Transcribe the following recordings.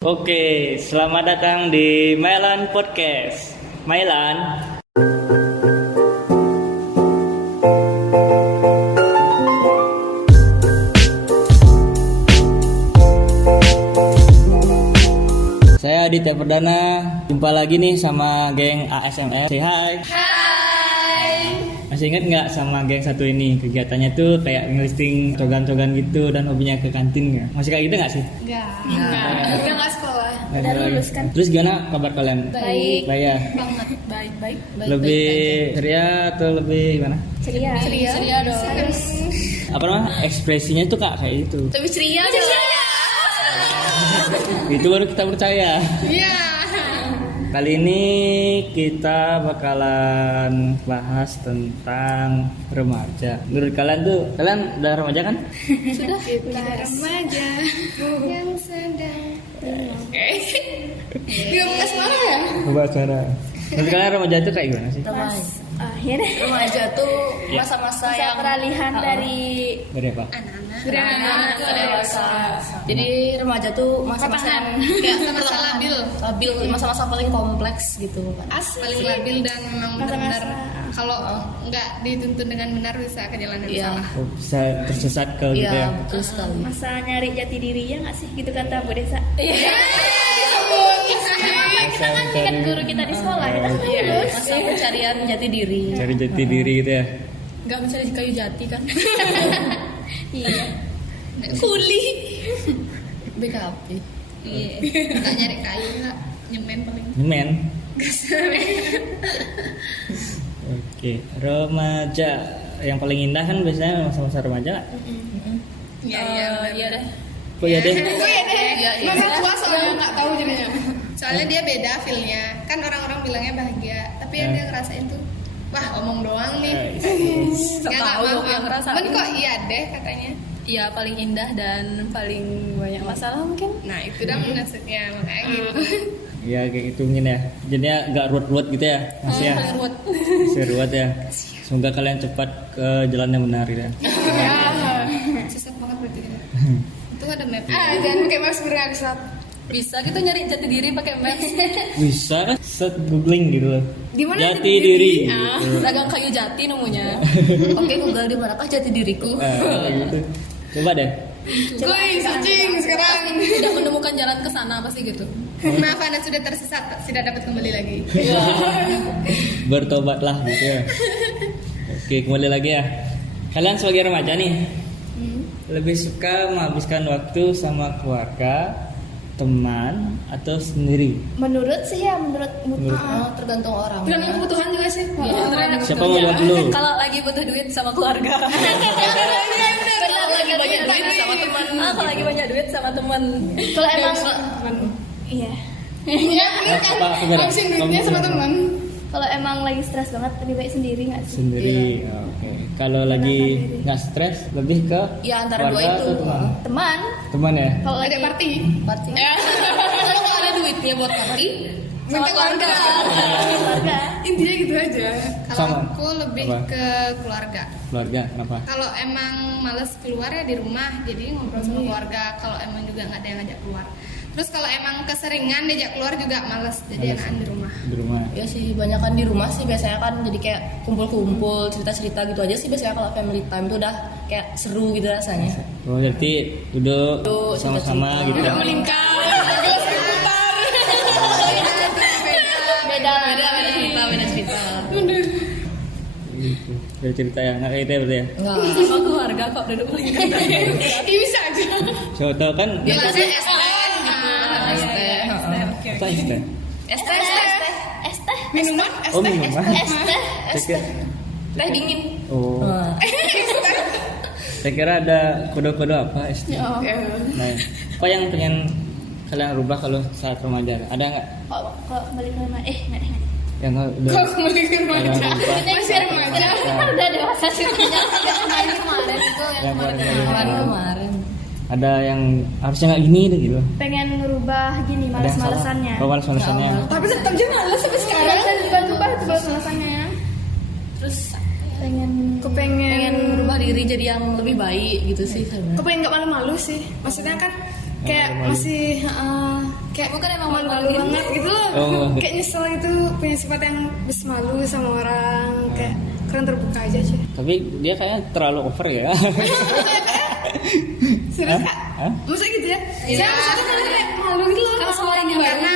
Oke, selamat datang di Mailan Podcast. Mailan. Saya Aditya Perdana. Jumpa lagi nih sama geng ASMR. Say hi. Masih ingat nggak sama geng satu ini? Kegiatannya tuh kayak ngelisting cogan-cogan gitu dan hobinya ke kantin nggak? Masih kayak gitu nggak sih? Udah nggak sekolah. Udah lulus kan? Terus gimana kabar kalian? Baik. Baik ya? Banget. Baik. Lebih ceria atau lebih gimana? Ceria dong. Apa namanya? Ekspresinya tuh kak kayak itu. Lebih ceria dong. Itu baru kita percaya. Iya. Kali ini kita bakalan bahas tentang remaja. Menurut kalian udah remaja kan? Sudah. Kita remaja yang sedang. Dia buka suara ya? Coba cara. Menurut kalian remaja itu kayak gimana sih? Remaja tuh masa-masa yang peralihan dari Dari apa? anak ke dewasa. Jadi remaja tuh masa-masa yang kayak masa labil, masa-masa paling kompleks gitu kan. Paling labil dan memang benar-benar kalau nggak dituntun dengan benar bisa ke jalan yang salah. Oh, bisa tersesat ke gitu Iya, ya? betul sekali. masa nyari jati diri ya nggak sih gitu kata Bu Desa. Iya. Kita kan ingat guru kita di sekolah kita kan lulus. Masa pencarian jati diri. Cari jati diri gitu ya? Nggak mencari kayu jati kan? Iya. Kuli. BKP. Iya. Nggak nyari kayu nggak nyemen paling. Men. Oke, remaja yang paling indah kan biasanya masa-masa remaja. Iya deh. Kok ya deh? Iya. Masa tua soalnya nggak tahu jadinya. Soalnya dia beda feelnya. Kan orang-orang bilangnya bahagia, tapi yang dia ngerasain tuh, wah omong doang nih. Nggak Tahu mau. yang ngerasain. Cuman kok iya deh katanya. Iya, paling indah dan paling banyak masalah mungkin. Nah itu dah maksudnya makanya gitu. Ya kayak gitu mungkin ya. Jadinya agak ruwet-ruwet gitu ya. Masih ya. Paling ruwet. Masih ruwet ya. Semoga kalian cepat ke jalan yang benar gitu ya. Susah banget berarti. Itu ada map. Jangan pakai maps berangkat. Bisa kita nyari jati diri pakai maps. Bisa kan? Set googling gitu loh. Di mana Jati diri. Gitu. Dagang kayu jati nemunya. Oke, Google di manakah jati diriku? Kayak gitu. Coba deh. Gue searching sekarang. Tidak menemukan jalan ke sana pasti gitu. Maaf Anda sudah tersesat, tidak dapat kembali lagi. Bertobatlah gitu ya. Oke, kembali lagi ya. Kalian sebagai remaja nih, lebih suka menghabiskan waktu sama keluarga, teman, atau sendiri? Menurut sih ya menurut Tergantung orang. Tergantung kebutuhan juga sih. Siapa mau jawab dulu? Kalau lagi butuh duit sama keluarga. Kalau lagi banyak duit sama teman. Kalau lagi banyak duit sama teman. kalau emang iya Iya bener kan. Apa, Vera? Habisin duitnya sama teman. kalau emang lagi stres banget lebih baik sendiri nggak sih? Sendiri. Oke. Kalau lagi nggak stres, lebih ke Ya, antara dua keluarga itu. atau teman? Teman Teman ya. kalau Ada lagi party. Party. Kalau ada duitnya buat party sama Minta keluarga. keluarga Intinya gitu aja. Kalau Sama. aku lebih Apa? ke keluarga. Keluarga, kenapa? Kalau emang males keluar ya di rumah, jadi ngobrol sama keluarga. Kalau emang juga nggak ada yang ngajak keluar. Terus kalau emang keseringan diajak keluar juga males, jadi Males. enakan di rumah. Di rumah. Ya sih, banyak kan di rumah sih biasanya kan jadi kayak kumpul-kumpul, cerita-cerita gitu aja sih biasanya kalau family time itu udah kayak seru gitu rasanya. Oh, jadi duduk Duduk, sama-sama cerita-cerita. gitu. Udah melingkar, gelas berputar. beda Beda cerita. Gitu. Dari cerita yang nggak kayak itu ya berarti ya. Enggak, sama keluarga kok duduk melingkar. Ini bisa aja. Siapa tahu kan Dia masih es teh. apa itu? Es teh. es teh Minuman es Oh, teh. minuman. es teh Saya kira- Teh dingin. Oh, saya kira ada kode-kode apa SD. Nah, apa yang pengen kalian rubah kalau saat remaja? Ada nggak kalau kembali ke rumah nggak deh yang udah Kok kembali ke remaja? kalian Masih remaja. kan udah dewasa sih Kemarin itu Yang kemarin. Ada yang harusnya nggak gini deh gitu. pengen ngerubah gini Ada yang salah. males-malesannya Oh, males-malesannya. Tapi tetap aja males sampai sekarang. kan juga itu males-malesannya Terus pengen pengen berubah diri jadi yang lebih baik gitu sih sebenarnya. Aku pengen nggak malu-malu sih. Maksudnya kan kayak Malu-malu. masih kayak kayak Kamu kan emang malu-malu malu-maluin. banget gitu loh. Oh. Kayak nyesel itu punya sifat yang bis malu sama orang, kayak kurang terbuka aja cuy. Tapi dia kayaknya terlalu over ya. Serius kak? Hah? Masa gitu ya? Iya. Saya maksudnya kalau kayak malu gitu loh. Kalau sama orang yang karena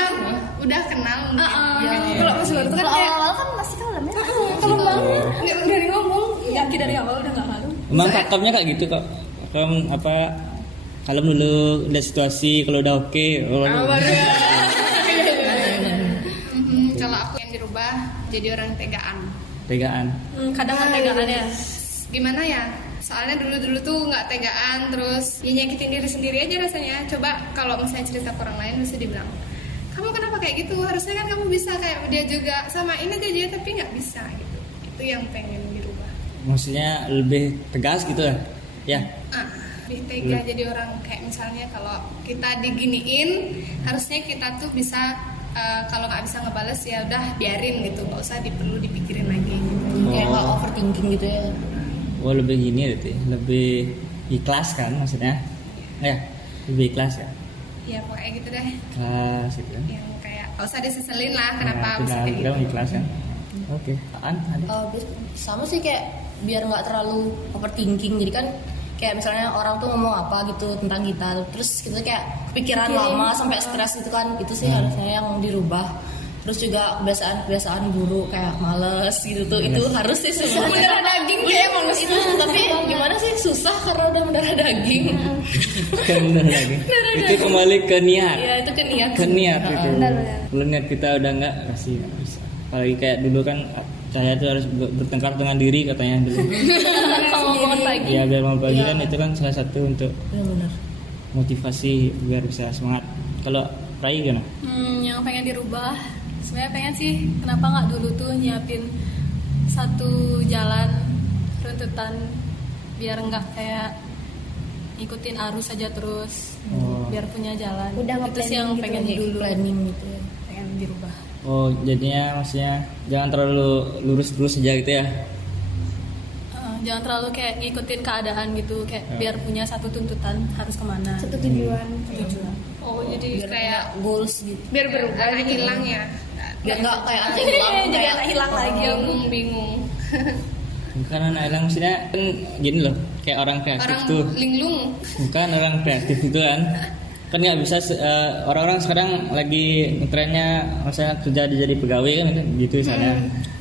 udah kenal mungkin. Iya. Kalau masih baru tuh kan Kalau kayak awal kan masih kalem ya. kalau banget nggak dari ngomong. Yakin dari awal udah nggak malu. Emang cakepnya kayak gitu kok. Kalau apa kalem dulu lihat situasi, kalau udah oke. Kalau aku yang dirubah jadi orang tegaan. Tegaan. Kadang kan tegaan ya. Gimana ya? Soalnya dulu tuh nggak tegaan, terus ya nyakitin diri sendiri aja rasanya. Coba kalau misalnya cerita ke orang lain bisa dibilang, kamu kenapa kayak gitu? Harusnya kan kamu bisa kayak dia juga, samain aja dia tapi nggak bisa gitu. Itu yang pengen dirubah. Maksudnya lebih tegas gitu ya? Ya. Lebih tega jadi orang kayak misalnya kalau kita diginiin, harusnya kita tuh bisa kalau nggak bisa ngebales ya udah biarin gitu, nggak usah perlu dipikirin lagi gitu. Kayak nggak overthinking gitu ya. Oh lebih gini gitu ya, lebih ikhlas kan maksudnya? Ya, lebih ikhlas ya. Ya pokoknya gitu deh. Ikhlas gitu. Yang kayak nggak usah diseselin lah kenapa Nah, bisa kayak gitu. ikhlas kan? Oke. Ada? Sama sih kayak biar nggak terlalu overthinking. Jadi kan kayak misalnya orang tuh ngomong apa gitu tentang kita, terus kita kayak kepikiran lama sampai stres gitu kan. Itu sih harusnya yang dirubah. Terus juga kebiasaan buruk kayak males gitu tuh, itu harus sih sebenarnya. Mendarah daging kayak males Itu tapi gimana sih, susah karena udah mendarah daging. Kan bener lagi. Itu kembali ke niat. Iya, itu ke niat. Ke niat Heeh. itu. Kalau niat kita udah enggak pasti nggak bisa. Apalagi kayak dulu kan saya tuh harus bertengkar dengan diri katanya dulu. Kalau bangun pagi. Ya biar mau pagi kan itu kan salah satu untuk Benar-benar. motivasi biar bisa semangat. Kalau Rai gimana? Yang pengen dirubah sebenarnya pengen sih kenapa nggak dulu tuh nyiapin satu jalan runtutan biar nggak kayak ikutin arus aja terus. Oh. Biar punya jalan. Udah Itu sih yang nge-planning pengen Kayak dulu planning gitu ya. pengen dirubah. Oh jadinya maksudnya jangan terlalu lurus aja gitu ya? Jangan terlalu kayak ngikutin keadaan gitu, kayak biar punya satu tuntutan harus kemana. Satu tujuan. tujuan. Oh jadi Biar kayak punya goals gitu. biar berubah hilang ya. Biar nggak kayak anak hilang Jadi kayak anak hilang lagi. Bingung. Bukan anak hilang maksudnya kan gini loh, kayak orang kreatif Orang tuh. linglung. Bukan orang kreatif itu kan nggak bisa orang-orang sekarang lagi trennya misalnya kerja jadi pegawai kan gitu misalnya.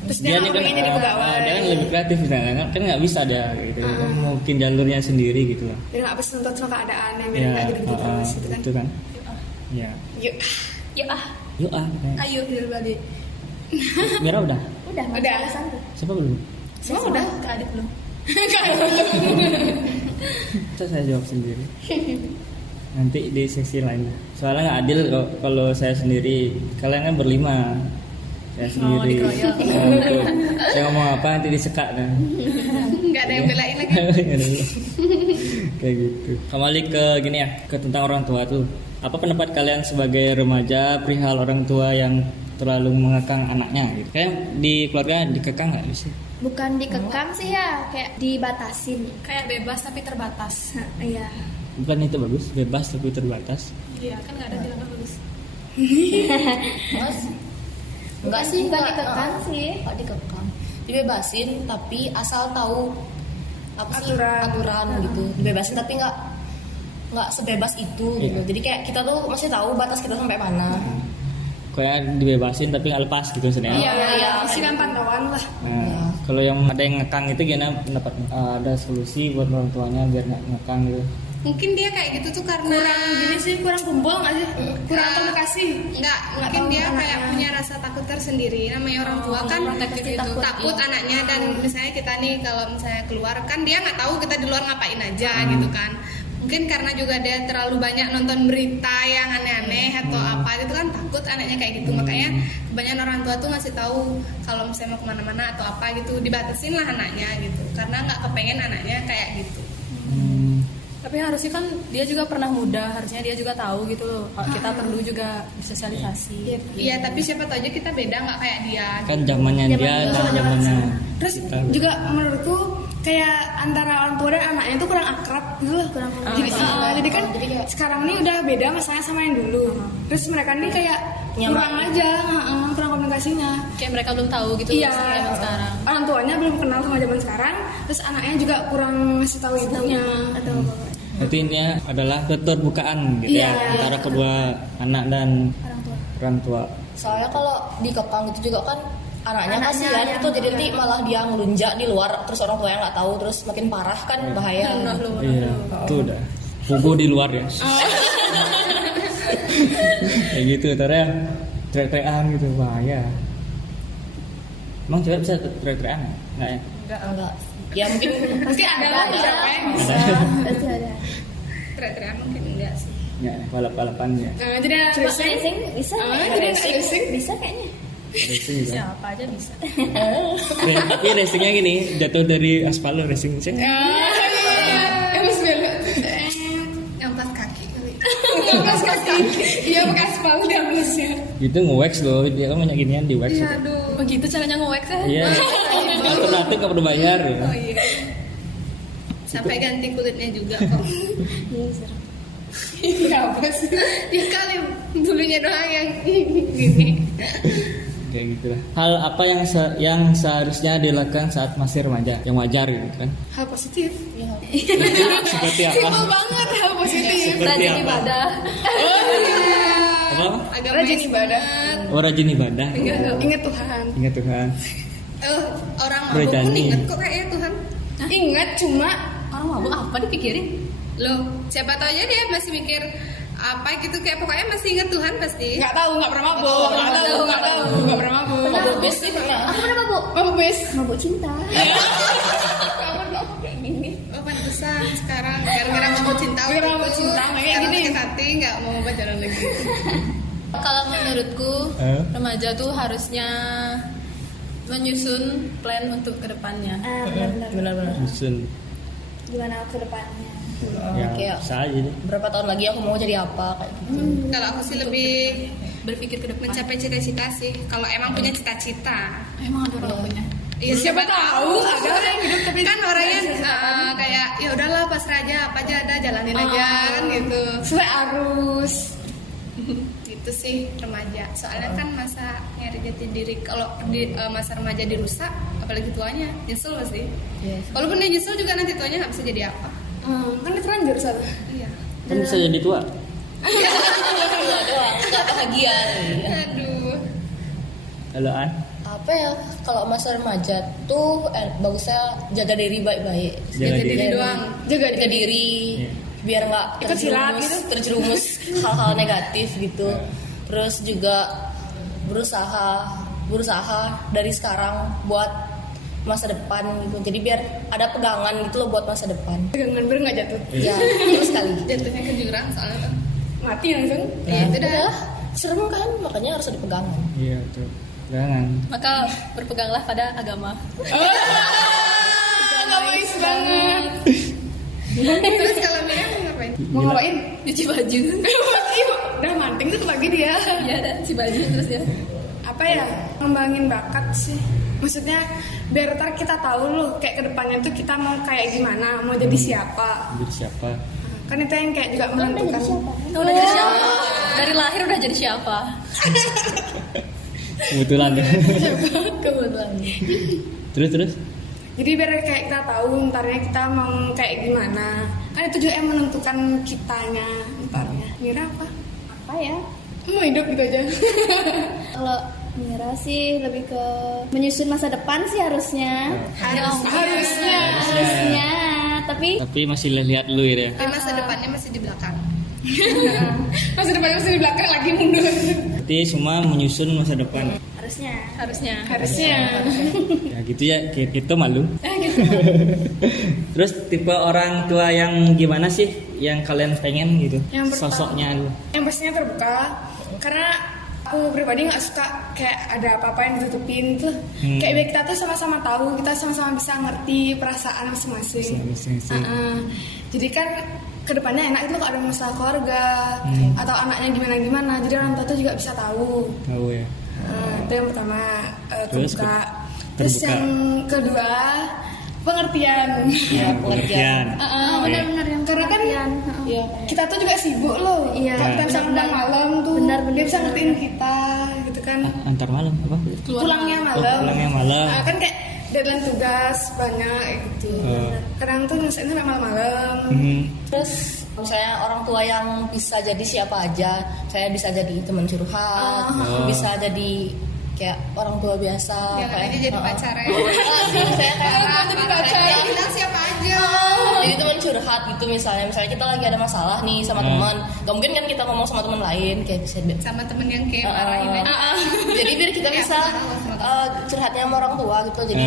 Terus dia nggak pengen jadi pegawai. Dia kan lebih kreatif misalnya kan nggak bisa dia gitu. Mungkin jalurnya sendiri gitu lah. Biar nggak nuntut sama keadaan yang Ya, nggak gitu terus gitu kan. itu kan. Ya. Yuk. Ya Yuk ayo hilir balik. Mira udah. Udah, Udah. masalah satu. Siapa belum? Semua udah. Ke adik belum. Bisa saya jawab sendiri. Nanti di sesi lain. Soalnya nggak adil kalau saya sendiri. Kalian kan berlima. Saya sendiri. dikeroyok. Tuh. Saya ngomong apa nanti disekat kan. Nggak ada yang belain lagi. Kayak gitu. Kembali ke gini ya, ke tentang orang tua tuh. Apa pendapat kalian sebagai remaja perihal orang tua yang terlalu mengekang anaknya gitu? Kayak di keluarga dikekang nggak sih? Bukan dikekang sih ya, kayak dibatasin. Kayak bebas tapi terbatas. Iya. Bukan itu bagus, bebas tapi terbatas. Iya kan nggak ada bilang nggak bagus. Enggak sih, Bukan enggak dikekang sih. Enggak dikekang. Dibebasin tapi asal tahu apa sih aturan gitu. Dibebasin tapi enggak sebebas itu gitu. Iya. Jadi kayak kita tuh masih tahu batas kita sampai mana. Kayak dibebasin tapi nggak lepas gitu sebenarnya. Iya, Kasihkan pantauan lah. Nah, kalau yang ada yang ngekang itu gimana pendapat? Ada solusi buat orang tuanya biar nggak ngekang gitu? Mungkin dia kayak gitu tuh karena Gini sih kurang kumpul nggak sih? kurang komunikasi. Enggak, mungkin tahu dia anaknya. kayak punya rasa takut tersendiri. Namanya orang tua kan protektif pasti itu. takut anaknya, dan misalnya kita nih kalau misalnya keluar kan dia nggak tahu kita di luar ngapain aja gitu kan. Mungkin karena juga dia terlalu banyak nonton berita yang aneh-aneh atau apa itu kan takut anaknya kayak gitu. Makanya kebanyakan orang tua tuh ngasih tahu kalau misalnya mau kemana-mana atau apa gitu dibatasin lah anaknya gitu, karena nggak kepengen anaknya kayak gitu. Tapi harusnya kan dia juga pernah muda, harusnya dia juga tahu gitu loh. Kita perlu juga bersosialisasi. Iya, tapi siapa tahu aja kita beda nggak kayak dia. Kan zamannya dia dan zamannya Terus kita. juga menurutku kayak antara orang tua dan anaknya itu kurang akrab gitu loh. Jadi kan sekarang ini udah beda masalahnya sama yang dulu. Terus mereka ini kayak kurang aja, kurang komunikasinya. Kayak mereka belum tahu gitu Iya, zaman sekarang. orang tuanya belum kenal sama zaman sekarang, terus anaknya juga kurang ngasih tahu ibunya atau bapaknya. Berarti intinya adalah keterbukaan gitu ya antara kedua anak dan orang tua. Soalnya kalau dikekang gitu juga kan anaknya kasihan itu, jadi nanti malah dia ngelunjak di luar, terus orang tuanya nggak tahu, terus makin parah kan, bahaya. Iya, itu udah pugu di luar ya. Kayak gitu, ya teriak-teriakan gitu, bahaya. Emang cewek bisa teriak-teriakan nggak ya? Enggak. Ya mungkin Ada lah siapa yang bisa. Pasti ada. Teriak-teriak mungkin enggak sih. Ya, balap-balapan ya. Jadi anak Racing bisa. jadi anak racing. Bisa kayaknya. Racing juga. Siapa aja bisa. Tapi racingnya gini, jatuh dari aspal lo racing sih. Harus belok. Ngampas kaki kali. Ngampas kaki. Iya pakai aspal di ampasnya. Itu nge-wax loh, dia kan banyak ginian di wax. Aduh. Begitu caranya nge-wax ya? Iya. Alternatif nggak perlu bayar ya. Oh iya. Sampai ganti kulitnya juga kok. Iya, seru. Apa sih? Ya kali bulunya doang yang gini. Kayak gitulah. Hal apa yang seharusnya dilakukan saat masih remaja, yang wajar gitu kan? Hal positif. Seperti apa? Simpel banget hal positif. Seperti Rajin apa? ibadah. Apa? Agama Rajin ibadah. Oh, rajin ibadah. Ingat Tuhan. Ingat Tuhan. Orang mabuk pun Berjanji. inget kok kayaknya Tuhan. Ingat cuma Orang mabuk apa dipikirin? Loh, siapa tahu aja dia masih mikir apa gitu, kayak pokoknya masih inget Tuhan pasti. nggak tahu, nggak pernah mabuk, nggak pernah mabuk. mabuk bis sih pernah. Aku pernah mabuk. Mabuk bis. Mabuk cinta. Oh pantesan sekarang gara-gara mabuk cinta. Gara-gara mabuk cinta, kayak sekarang gini. sakit hati nggak mau pacaran lagi. Kalau menurutku remaja tuh harusnya menyusun plan untuk kedepannya. Benar-benar. Benar-benar. Susun. Gimana ke depannya? Ya, Kayak bisa aja deh. berapa tahun lagi aku mau jadi apa kayak gitu. Kalau aku sih lebih Berpikir ke depan. mencapai cita-cita sih. Kalau emang punya cita-cita. Emang ada orang punya. Iya siapa tahu ada orang hidup tapi kan orangnya kayak ya udahlah pasrah aja, apa aja ada jalanin aja kan gitu. sesuai arus. Gitu sih remaja. Soalnya kan masa nyari jati diri, kalau di masa remaja dirusak, apalagi tuanya nyesel pasti. Yes. Walaupun dia nyesel juga nanti tuanya nggak bisa jadi apa. Kan terlanjur salah. Iya. Kan bisa jadi tua. Enggak doang, enggak bahagia. Aduh. Halo An. Apa ya, kalau masa remaja tuh bagusnya jaga diri baik-baik. Jaga diri doang. Jaga diri. Iya. Biar nggak Ikut silat terjerumus hal-hal negatif gitu. Terus juga berusaha dari sekarang buat masa depan gitu. Jadi biar ada pegangan gitu loh buat masa depan. Pegangan biar nggak jatuh. Ya, terus sekali. Jatuhnya ke jurang soalnya kan. Mati langsung. Ya, itu itu dah. dah. Serem kan, makanya harus ada pegangan. Iya betul. Jangan. Maka berpeganglah pada agama. Nggak baik banget. Terus kalau Mia mau ngapain? Mau ngapain? Cuci baju. Udah manting tuh kebagi dia. Iya, ada cuci baju terus ya. Apa ya? Ngembangin bakat sih. Maksudnya biar ntar kita tahu loh kayak kedepannya tuh kita mau kayak gimana, mau jadi siapa. Jadi siapa? Kan itu yang kayak juga menentukan. Udah jadi siapa? Dari lahir udah jadi siapa? Kebetulan ya. Kebetulan. Terus. Jadi biar kayak kita tahu ntarnya kita mau kayak gimana. Kan itu juga yang menentukan kitanya ntarnya. Mira apa? Apa ya? Mau hidup gitu aja. Kalau Mira sih lebih ke menyusun masa depan sih harusnya. Harusnya. Harusnya. Tapi masih lihat lu ya. Tapi masa depannya masih di belakang. Masa depannya masih di belakang lagi mundur. Berarti semua menyusun masa depan. Harusnya. Harusnya. Ya gitu ya, kita malu. Terus tipe orang tua yang gimana sih yang kalian pengen gitu? Yang pertama. Sosoknya lu. Yang pastinya terbuka. Karena aku pribadi nggak suka kayak ada apa-apa yang ditutupin tuh. Kayak biar kita tuh sama-sama tahu, kita sama-sama bisa ngerti perasaan masing-masing. Masing-masing. Jadi kan kedepannya enak itu kalau ada masalah keluarga atau anaknya gimana-gimana. Jadi orang tua tuh juga bisa tahu. Tahu ya. Itu yang pertama, Terus terbuka. terbuka. Terus yang kedua pengertian. Ya, pengertian. Benar-benar yang Karena kan pengertian. Iya. kita tuh juga sibuk loh. Iya. Kalau kita bisa pulang malam tuh, Benar-benar. dia bisa ngertiin kita gitu kan. Antar malam apa? Pulangnya Oh, malam. pulangnya malam. Nah, kan kayak deadline tugas banyak gitu. Kadang tuh nyelesain sampai malam-malam. Terus misalnya orang tua yang bisa jadi siapa aja, saya bisa jadi teman curhat, bisa jadi kayak orang tua biasa, Jangan kayak aja jadi pacar ya. saya kayak Jadi pacar. Ya bilang siapa aja. jadi teman curhat gitu misalnya kita lagi ada masalah nih sama teman, gak mungkin kan kita ngomong sama teman lain kayak bisa Sama temen yang kayak marahin aja. jadi biar kita bisa curhatnya sama orang tua gitu, jadi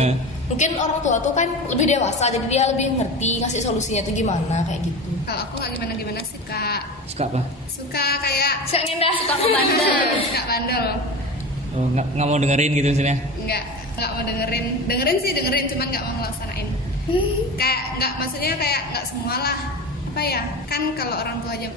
mungkin orang tua tuh kan lebih dewasa, jadi dia lebih ngerti ngasih solusinya tuh gimana kayak gitu. Kalau aku nggak gimana sih kak. Suka apa? Suka kayak Saya ngindah. suka ngebandel. Suka bandel. Oh, nggak mau dengerin gitu maksudnya? Nggak mau dengerin sih cuman nggak mau ngelaksanain. Kayak nggak, maksudnya kayak nggak semua lah, apa ya, kan kalau orang tua aja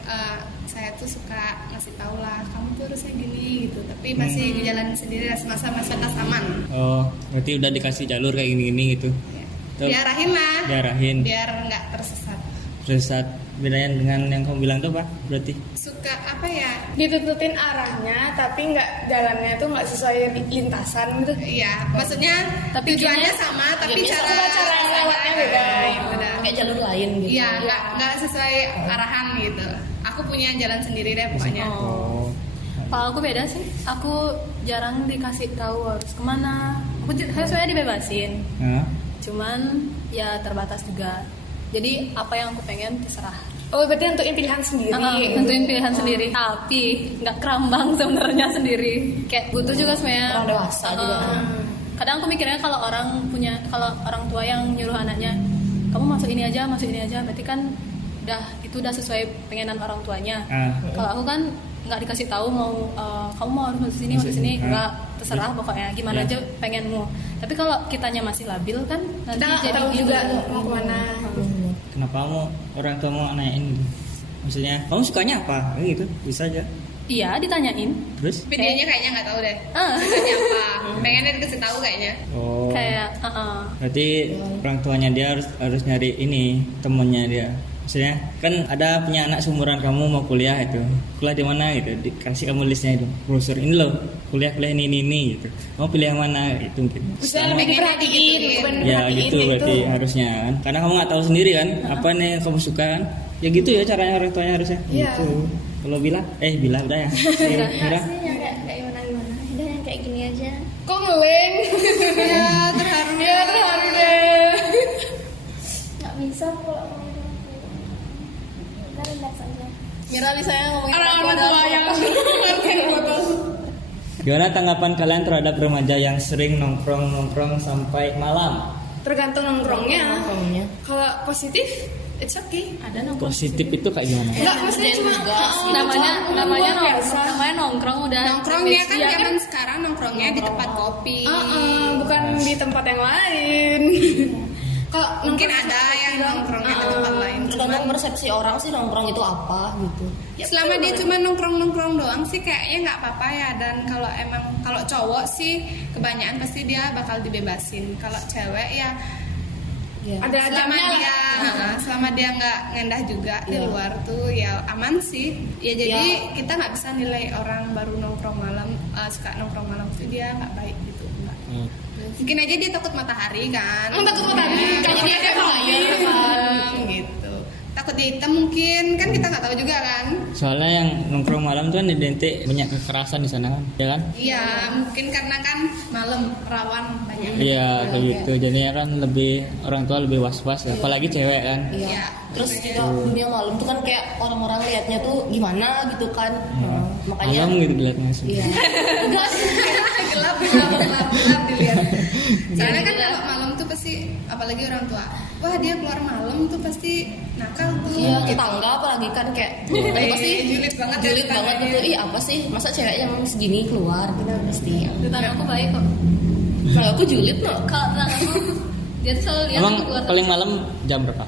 saya tuh suka ngasih tau lah kamu tuh harusnya gini gitu, tapi masih jalan sendiri masa-masa aman. Oh, berarti udah dikasih jalur kayak gini-gini gitu. Ya. Tuh. Diarahin lah, Diarahin. biar nggak tersesat. Terus saat bedanya dengan yang kamu bilang tuh apa? Berarti Suka apa ya, Ditututin arahnya, tapi nggak jalannya tuh nggak sesuai lintasan gitu. iya maksudnya Tapi tujuannya sama tapi tujuannya cara lewatnya beda. beda. Kayak jalur lain gitu. Iya, nggak sesuai arahan gitu. Aku punya jalan sendiri deh pokoknya. oh. Kalau aku beda sih, aku jarang dikasih tahu harus kemana. Saya sebenarnya dibebasin, Hah? cuman ya terbatas juga. Jadi apa yang aku pengen terserah. Oh, berarti nentuin pilihan sendiri. Tentuin pilihan sendiri, tapi nggak kerambang sebenarnya sendiri. Kayak butuh juga sebenarnya. Orang dewasa juga. Kadang aku mikirnya kalau orang tua yang nyuruh anaknya, kamu masuk ini aja, berarti kan itu udah sesuai pengenan orang tuanya. Kalau aku kan nggak dikasih tahu mau kamu mau harus masuk sini, nggak, terserah pokoknya gimana aja pengenmu. Tapi kalau kitanya masih labil kan nanti Kita nggak jadi tahu ini. juga mau kemana. Kenapa kamu orang tua mau nanyain gitu? Maksudnya kamu sukanya apa? Gitu bisa aja. Iya, ditanyain. Terus? Tapi dianya kayaknya nggak tahu deh. Ah. Sukanya apa? Pengennya dikasih tahu kayaknya. Oh. Kayak Berarti orang tuanya dia harus nyari ini temennya dia. Maksudnya kan ada punya anak seumuran kamu mau kuliah itu. Kuliah di mana gitu? Dikasih kamu listnya itu. Brosur ini loh. Kuliah ini gitu. Kamu pilih yang mana itu mungkin. Bisa Sama- lebih diperhatiin, bukan Ya diperhatiin gitu kayak berarti harusnya kan. Karena kamu nggak tahu sendiri kan apa nih yang kamu suka kan. Ya gitu ya caranya orang tuanya harusnya. Iya. Gitu. Kalau Bila udah ya. Mira. Sih yang kayak gimana udah yang kayak gini aja. Kok ngeleng? Ya terharu. Ya terharu deh. Nggak bisa kalau mau udah relax aja. Mira misalnya ngomongin Orang tua yang makan botol. Gimana tanggapan kalian terhadap remaja yang sering nongkrong sampai malam? Tergantung nongkrongnya. Nongkrongnya. Kalau positif, it's okay. ada nongkrong. Positif itu kayak gimana? Enggak, maksudnya cuma namanya nongkrong udah Nongkrongnya kan ya, zaman sekarang nongkrongnya di tempat kopi. bukan di tempat yang lain. Kalau Mungkin ada yang nongkrongnya di tempat lain. Tergantung persepsi orang sih nongkrong itu apa gitu. Selama dia cuma nongkrong doang sih kayaknya nggak apa-apa ya. Dan kalau cowok sih kebanyakan pasti dia bakal dibebasin. Kalau cewek ya ada selama jamnya dia selama dia nggak ngendah juga di luar tuh ya aman sih. Ya jadi kita nggak bisa nilai orang baru nongkrong malam suka nongkrong malam tuh dia nggak baik gitu. Nggak. Mungkin aja dia takut matahari kan. Takut matahari. Kalau dia ada fire kan gitu. Takut dihitam mungkin kan kita nggak tahu juga kan. Soalnya yang nongkrong malam tuh kan identik banyak kekerasan di sana kan, ya kan? Iya mungkin karena kan malam rawan banyak. Iya kayak gitu. Jadinya kan orang tua lebih was-was, apalagi cewek kan. Iya. Terus juga dunia malam tuh kan kayak orang-orang liatnya tuh gimana gitu kan. Makanya Malam gitu dilihatnya semua. iya. Enggak sih. gelap dilihat. Soalnya kan kalau malam tuh pasti apalagi orang tua. Wah dia keluar malam tuh pasti nakal tuh. Iya, tetangga apalagi kan kayak pasti julid banget ya julid banget tetangganya. gitu. Ih, apa sih? Masa cewek yang segini keluar gitu pasti. tetangga aku baik kok. Kalau aku julid loh. Kalau tetangga aku dia tuh selalu lihat Emang aku keluar paling malam jam berapa?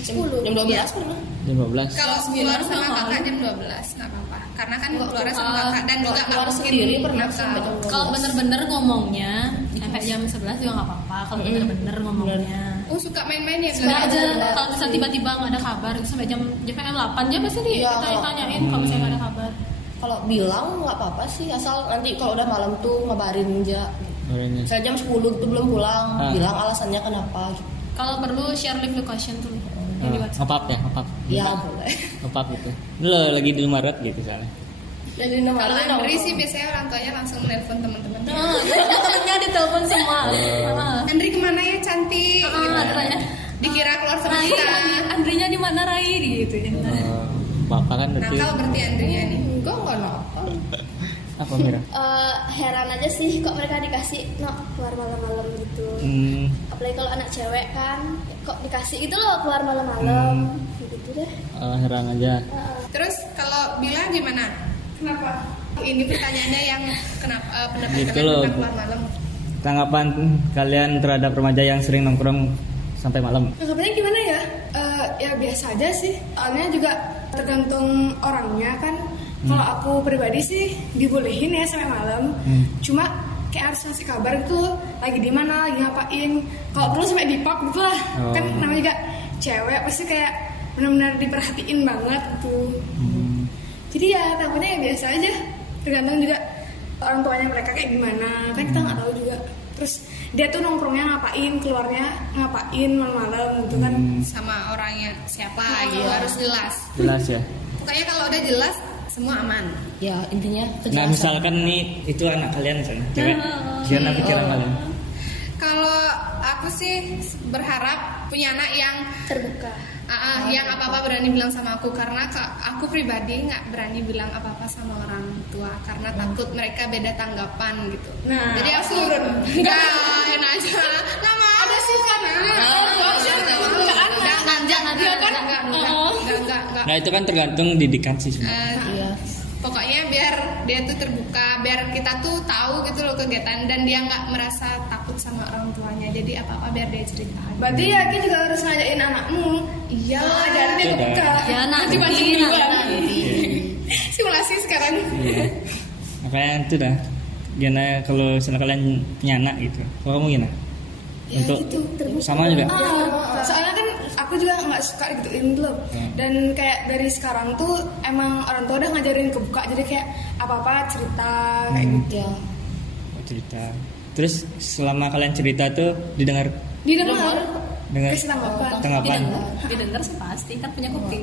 Jam 12 pernah. Jam 12. Kalau keluar sama kakak jam 12 nggak apa-apa. Karena kan keluarnya sama kakak dan juga nggak keluar mungkin sendiri pernah nakal. sampai jam 12. kalau bener-bener ngomongnya sampai jam 11 juga nggak apa-apa kalau bener-bener ngomongnya suka main-main ya Sebenarnya aja benar. kalau misalnya tiba-tiba nggak ada kabar sampai jam 8 jam pasti Iya, ditanyain kalau misalnya nggak ada kabar. Kalau bilang nggak apa-apa sih, asal nanti kalau udah malam tuh ngabarin aja. Orangnya. Misalnya jam 10 itu belum pulang, Ah. bilang alasannya kenapa gitu. Kalau perlu share live location tuh yang di WhatsApp. Ngepap ya, ngepap. Ya boleh. Ngepap gitu. Lu lagi di Maret gitu soalnya. Jadi kalau Andri sih biasanya orang tuanya langsung menelpon teman-teman. Temennya ditelepon semua. Andri kemana ya cantik? Gitu. Tanya, Dikira keluar sama Rai, kita. Andrinya di mana Rai gitu ya. Bapak kan berarti Nakal berarti Andrinya nih. enggak nakal. apa Mira? Heran aja sih kok mereka dikasih keluar malam-malam gitu. Apalagi kalau anak cewek kan kok dikasih gitu loh keluar malam-malam gitu deh. Heran aja. Terus kalau Bila gimana? Kenapa? Ini pertanyaannya yang kenapa pendapat Gitu kalian loh. tentang keluar malam? Tanggapan kalian terhadap remaja yang sering nongkrong sampai malam? Sebenarnya gimana ya? Ya biasa aja sih. Soalnya juga tergantung orangnya kan. Kalau aku pribadi sih dibolehin ya sampai malam. Cuma kayak harus ngasih kabar gitu lagi di mana, lagi ngapain. Kalau perlu sampai di pub gitu lah. Oh. Kan namanya juga cewek pasti kayak benar-benar diperhatiin banget gitu. Jadi ya takutnya ya biasa aja. Tergantung juga orang tuanya mereka kayak gimana. Kan kita nggak tahu juga. Terus dia tuh nongkrongnya ngapain, keluarnya ngapain malam-malam gitu kan. Sama orangnya siapa gitu harus jelas. Jelas ya. Pokoknya kalau udah jelas semua aman. Ya intinya Nah kejelasan. misalkan nih itu anak kalian misalnya cewek, gimana pikiran kalian? Kalau aku sih berharap punya anak yang Terbuka. yang apa-apa berani bilang sama aku, karena aku pribadi nggak berani bilang apa-apa sama orang tua karena takut mereka beda tanggapan gitu. Nah, Jadi aku nggak enak aja, nggak mau. Ada sih kan? Enggak. Nah itu kan tergantung didikan sih sebenarnya. Iya. Pokoknya biar dia tuh terbuka, biar kita tuh tahu gitu loh kegiatan dan dia nggak merasa takut sama orang tuanya. Jadi apa-apa biar dia cerita. berarti ya kita juga harus ngajakin anakmu. Iya. Ajarin dia Iya. terbuka. Ya nanti Macam-macam nanti. Simulasi sekarang. Iya. Makanya itu dah. Gimana kalau misalnya kalian punya anak gitu? Kalau kamu gimana? Untuk sama juga. Soalnya kan aku juga nggak suka gituin dulu. Dan kayak dari sekarang tuh emang orang tua udah ngajarin kebuka. Jadi kayak apa-apa cerita kayak gitu. Ya. Cerita. Terus selama kalian cerita tuh didengar Didengar. dengar Kasih tanggapan. tanggapan. Didengar sih pasti kan punya kuping.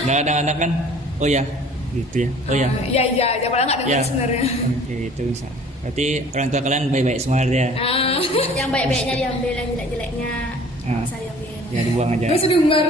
Nah kadang-kadang kan, oh ya gitu ya, oh ya. Iya, padahal nggak dengar Ya. sebenarnya. Oke itu bisa. Berarti orang tua kalian baik-baik semua ya. Yang baik-baiknya diambil, yang jelek-jeleknya Ah. saya ambil. Ya dibuang aja. Gak diumbar.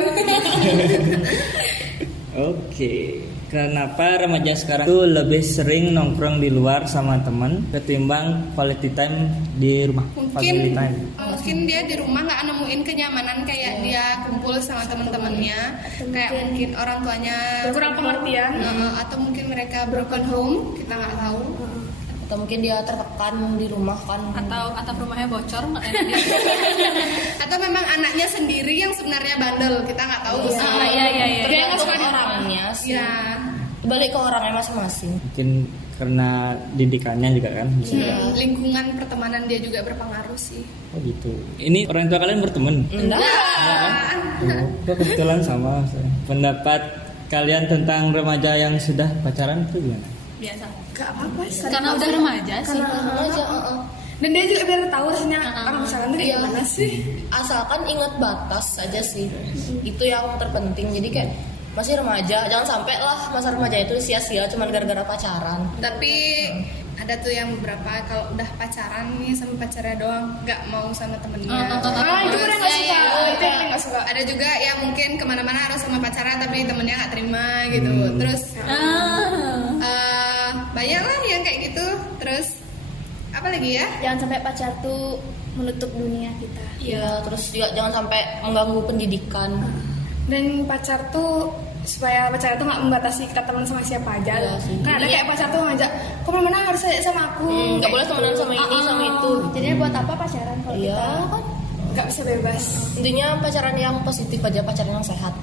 Oke. Kenapa remaja sekarang tuh lebih sering nongkrong di luar sama teman ketimbang quality time di rumah? Family time. Mungkin dia di rumah nggak nemuin kenyamanan kayak dia kumpul sama teman-temannya, kayak mungkin orang tuanya Kurang pengertian. atau mungkin mereka broken home, kita nggak tahu. Atau mungkin dia tertekan di rumah kan. Atau atap rumahnya bocor nggak enak dia. Atau memang anaknya sendiri yang sebenarnya bandel, kita nggak tahu. Iya. Dia nggak suka orangnya sih. Ya. Balik ke orangnya masing-masing. Mungkin karena didikannya juga kan. Lingkungan pertemanan dia juga berpengaruh sih. Oh gitu. Ini orang tua kalian berteman? Enggak. Oh, kebetulan sama. Pendapat kalian tentang remaja yang sudah pacaran itu gimana? Biasa. Gak apa-apa sih. Karena udah remaja sih. Aja, Dan dia juga biar tahu rasanya orang pacaran tuh kayak Iya. gimana sih. Asalkan ingat batas aja sih. Itu yang terpenting. Jadi kayak masih remaja, jangan sampai lah masa remaja itu sia-sia cuma gara-gara pacaran. Tapi ada tuh yang beberapa kalau udah pacaran nih sama pacarnya doang, nggak mau sama temennya. Itu kan nggak suka. Itu yang nggak suka. Ada juga yang mungkin kemana-mana harus sama pacaran tapi temennya nggak terima gitu. Terus banyak lah yang kayak gitu. Terus apa lagi ya? Jangan sampai pacar tuh menutup dunia kita. Iya, terus juga jangan sampai mengganggu pendidikan. Dan pacar tuh supaya pacar tuh nggak membatasi kita teman sama siapa aja. Iya sih. Kan ada kayak pacar tuh ngajak, kok mana harus aja sama aku. Nggak boleh temenan sama ini sama itu. Jadinya buat apa pacaran kalau Iya kita kan. Nggak bisa bebas. Intinya pacaran yang positif aja, pacaran yang sehat.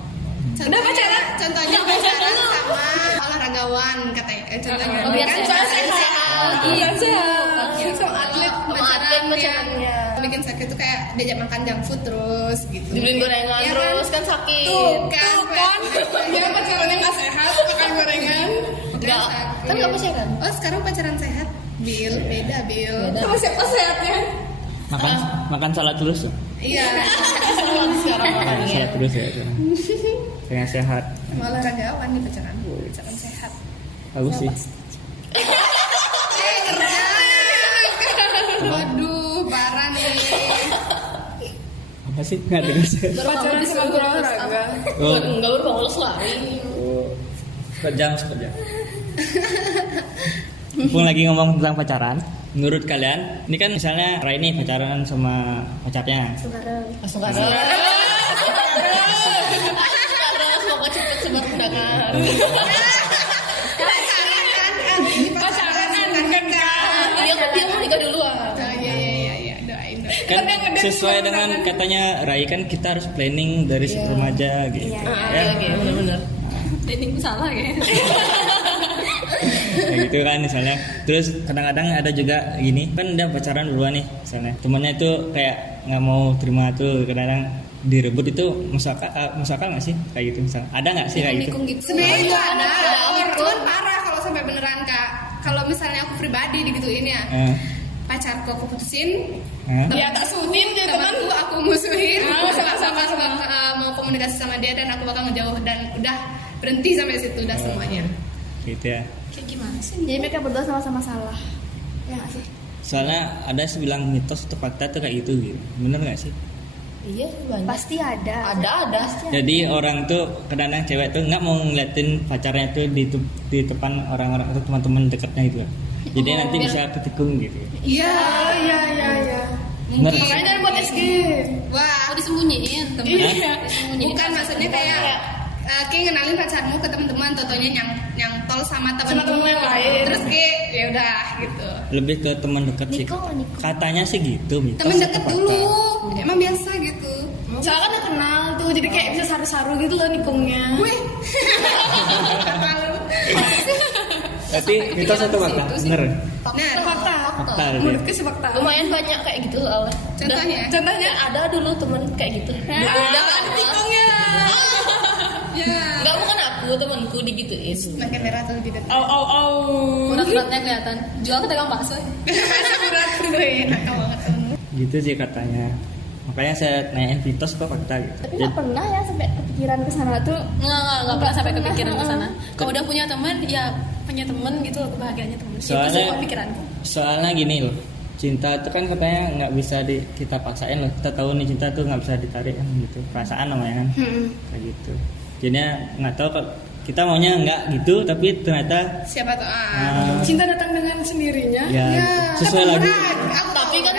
Udah pacaran? Contohnya pacaran sama olahragawan katanya. Contohnya. Oh, biar Kan sehat. soalnya sehat. Iya sehat. Sama atlet Sama atlet pacaran yang pacarannya. bikin sakit tuh kayak diajak makan junk food terus gitu. Dibeliin gorengan Ya terus kan sakit. Tuh kan. Dia pacarannya nggak sehat, makan gorengan. Enggak, kan enggak pacaran. Oh sekarang pacaran sehat? Bil, beda Bil. Beda. Sama siapa sehatnya? Makan salad terus ya? Iya. Sekarang makannya. Salad terus ya. Pengen sehat. Sama olahragawan nih pacaran sehat. Bagus sih. Waduh, parah nih. Apa sih? Nggak dengar saya. Pacaran sama guru olahraga. Oh, Enggak baru bangun lari. sekejam. Mumpung lagi ngomong tentang pacaran, menurut kalian, ini kan misalnya Rai ini pacaran sama pacarnya. Langsung kan. Semoga cepet sebar undangan. Pacaran kan. Dia mau nikah duluan. Iya, doain. Kan sesuai dengan katanya Rai kan kita harus planning dari remaja gitu. Oke, benar-benar. Dating salah ya. Kayak gitu kan misalnya. Terus kadang-kadang ada juga gini, kan dia pacaran duluan nih misalnya. Temennya itu kayak nggak mau terima tuh, kadang-kadang direbut itu masuk akal nggak sih kayak gitu misalnya? Ada nggak sih kayak gitu? Nikung gitu. Sebenarnya itu ada, cuman parah kalau sampai beneran Kak. Kalau misalnya aku pribadi digituin ya, pacarku aku putusin, Ya tak sunin dia teman. temanku aku musuhin, sama. mau komunikasi sama dia dan aku bakal ngejauh dan udah berhenti sampai situ udah semuanya. Gitu ya. Kayak gimana sih? Jadi mereka berdua sama-sama salah. Ya nggak sih? Soalnya ada sih bilang mitos atau fakta tuh kayak gitu. Bener nggak sih? Iya, banyak. Pasti ada. Ada. Jadi orang tuh kadang-kadang cewek tuh nggak mau ngeliatin pacarnya tuh di depan orang-orang atau teman-teman dekatnya gitu. Jadi nanti bisa ketikung gitu. Iya. Bener. Makanya jangan buat SG. Wah, Aku disembunyiin temen. Iya. Disembunyiin. bukan maksudnya kayak kayak ngenalin pacarmu ke teman-teman, totonya nyantol sama teman-teman yang lain. Terus kayak ya udah gitu. Lebih ke teman dekat sih. Nikung. Katanya sih gitu mitos. Teman atau deket fakta. dulu, emang biasa gitu. Soalnya kan udah kenal tuh, jadi kayak bisa saru-saru gitu loh nikungnya. Wih, Tapi mitos atau fakta? Bener. nah Fakta. Fakta. Gitu ya. Menurutku sih fakta. Lumayan banyak kayak gitu soalnya. contohnya, Contohnya Ada dulu temen kayak gitu. udah kan tikungnya. ya Enggak, bukan aku, temanku digituin. makin merah tuh di depan. Au. Urat-uratnya kelihatan. Jual ke dagang bakso. Berat tuh enak banget. Gitu sih katanya. Makanya saya nanyain mitos atau fakta gitu. Tapi nggak pernah ya sampai kepikiran ke sana tuh. Nggak pernah sampai kepikiran ke sana. Kalau udah punya teman, ya punya teman gitu loh, kebahagiaannya teman. Itu sih Soalnya- pikiranku. Soalnya gini loh, cinta itu kan katanya nggak bisa kita paksain loh. Kita tahu nih cinta tuh nggak bisa ditarik kan gitu. Perasaan namanya kan, kayak gitu. Jadinya nggak tahu kalau kita maunya nggak gitu, tapi ternyata Siapa tuh? Cinta datang dengan sendirinya. ya gitu. Sesuai lagu. Tapi kan